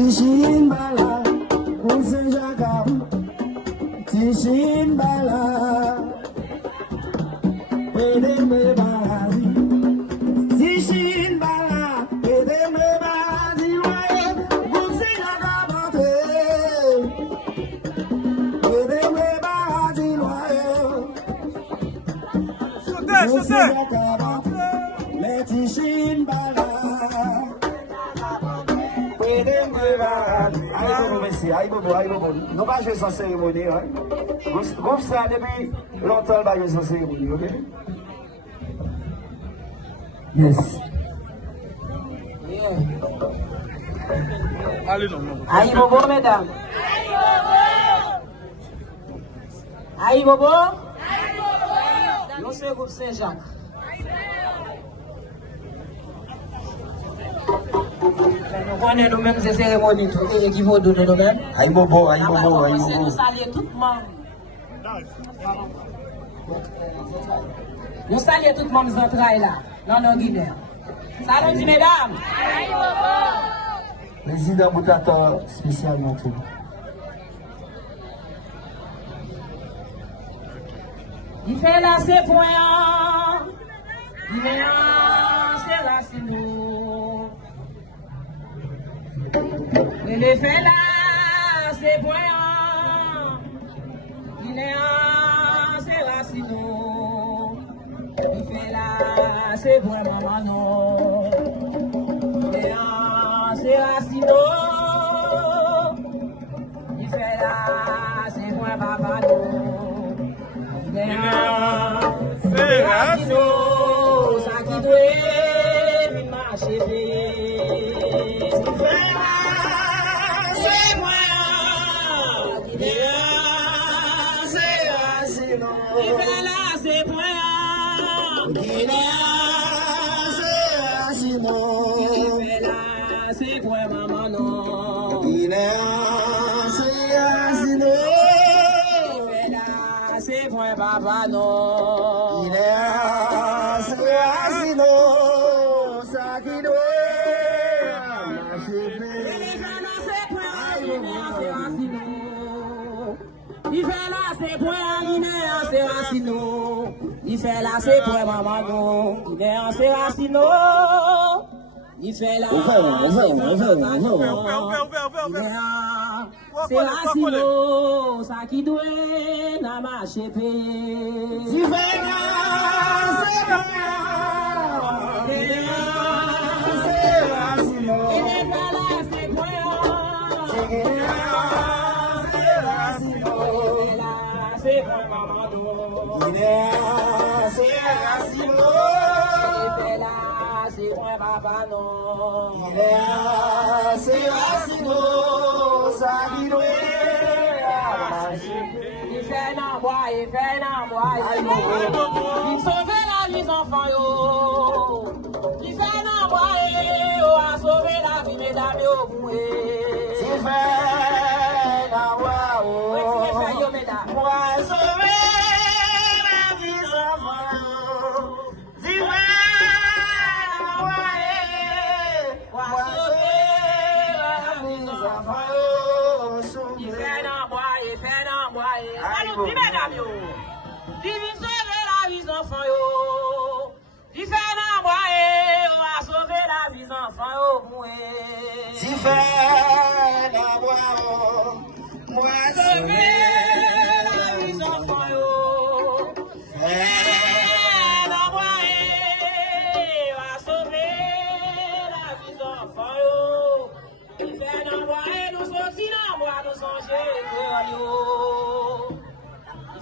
Tishimbala, Kunsejakam, Tishimbala, Edeme Barazi, Tishimbala, Edeme Barazi, Kunsejakam, Edeme Barazi, Kunsejakam, Tishimbala. Aïe bobo, non pas jouer sans cérémonie, hein. Vous ça depuis longtemps, pas jouer sans cérémonie, ok? Yes. Allez, non. Aïe bobo, mesdames. Aïe bobo. Nous sommes groupe Saint-Jacques. Nous connaissons nous-mêmes ces cérémonies qui vont donner nous-mêmes. Aïe bobo, aïe bobo, aïe Nous bobo. saluons tout le monde. Nous saluons tout le monde qui entraille là, dans nos Guinée. Salut, mesdames. Président Boutata, spécialement tout. Il fait là ses points. Il est là, c'est là, c'est nous. Il est fait là, c'est points. Il est là, c'est là, c'est nous. Il fait là, c'est points, maman, non. Il est là, c'est là, c'est nous. Il fait là, c'est points, papa, non. C'est là, ça qui doit marcher. C'est moi. Il est là, c'est là, c'est moi. Il est là, c'est moi. Il est là, c'est là, c'est moi. Il est là, c'est moi, maman, non. Il est là, c'est là, c'est moi. C'est point papa non. Il est assez asino, ça qui doit marcher. Il fait là c'est point, il est assez asino. Il fait là c'est point maman non. Il est assez asino. Il fait là. C'est Racino, ça qui doit n'a marché payé. Si fait là, c'est Racino. Il est là, c'est point. C'est Racino. Il est là, c'est point maman. Il est là, c'est Racino. Il est là, c'est point papa non. Il est là, c'est Racino. Il fait n'envoie, il fait n'envoie. Il sauve la vie des enfants. Il fait n'envoie, a sauvé la vie des dames. Il fait n'envoie, pour sauver la vie des enfants. Il fait n'envoie, pour sauver la vie des enfants. Il fait n'envoie, il fait n'envoie. Allons, dis mesdames, yo. Il vient sauver la vie des enfants, yo. Il fait n'envoie, on va sauver la vie des enfants, yo. Il fait n'envoie, on va sauver la vie des enfants, yo. Fait n'envoie, on va sauver la vie des enfants, yo. Il fait n'envoie, nous sommes si n'envoie, nous sommes chez eux, yo.